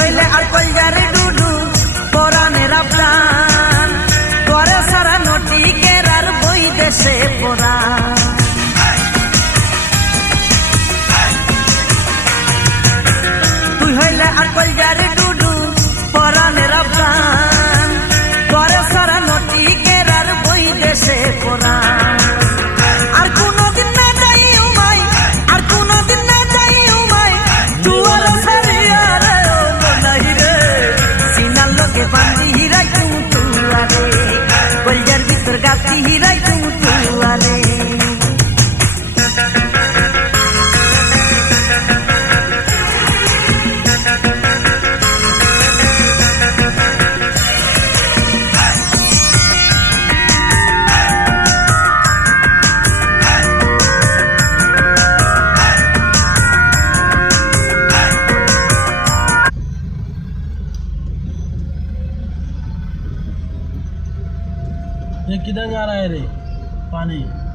হইলে আর কলজারে ডুডু পরাণের আবদান করে সারা নটিকের আর বই দেশে পড়া তুই হইলে আর কলজারে ডুডু পরাণের আবদান করে সারা নটিকের আর বই দেশে পড়া আর কোনদিন না যাই উমাই আর কোনদিন না যাই উমাই দুয়ার সারিয়া রে ও নাই রে সিনার লগে বান্ধি হিরাই তুয়ারে কলজার ভিতর গাতি হিরাই তুয়ারে ये किधर जा रहा है रे पानी?